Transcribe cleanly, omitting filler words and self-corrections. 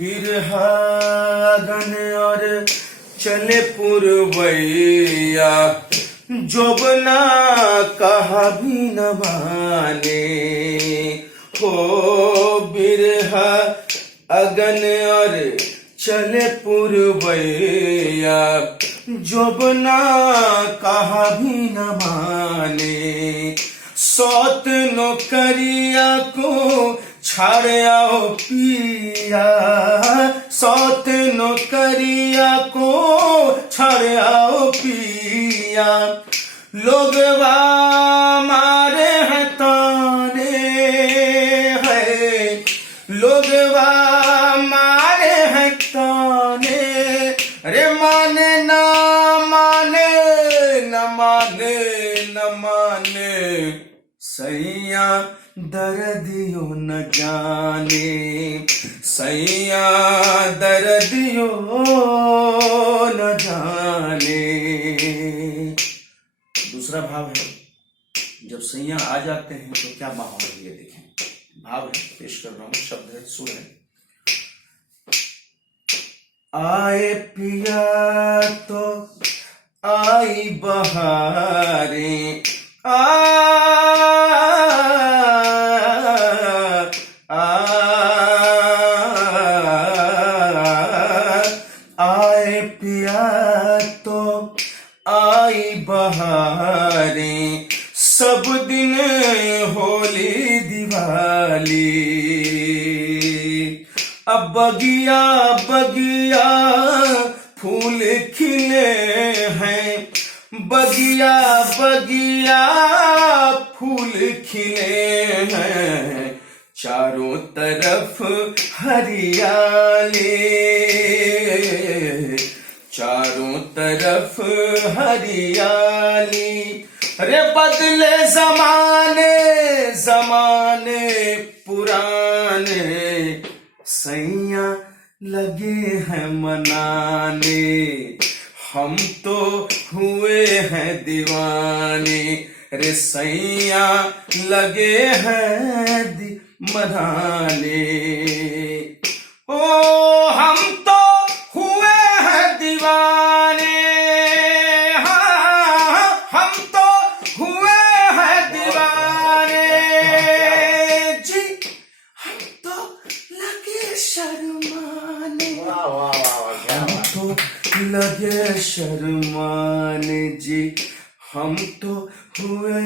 बिरहागन और चले पुरवैया, जोबना कहा भी न माने हो। बिरहा अगन और चले पुरवैया, जोबना कहा भी न माने। सौत नौकरिया को छाड़ आओ पिया, सौत नौकरिया को छाड़ आओ पिया। लोगवा मारे हैं ताने है, लोगवा मारे हैं ताने। अरे माने ना माने, न माने न माने, सैया दर्दियो न जाने, सैया दर्दियो न जाने। दूसरा भाव है, जब सैया आ जाते हैं तो क्या माहौल है ये देखें। भाव है, पेश कर रहा हूं, शब्द है, सुर है। आए पिया तो आई बहारें, आए पिया तो आई बहारें, सब दिन होली दिवाली। अब बगिया बगिया फूल खिले हैं, बगिया बगिया फूल खिले हैं, चारों तरफ हरियाली, चारों तरफ हरियाली। अरे बदले जमाने जमाने पुराने, सैया लगे हैं मनाने, हम तो हुए हैं दीवाने। रे सैया लगे हैं मनाने, ओ हम तो हुए हैं दीवाने, हाँ हम तो हुए हैं दीवाने जी, हम तो लगे शर्माने, हम तो लगे शर्माने जी, हम तो हुए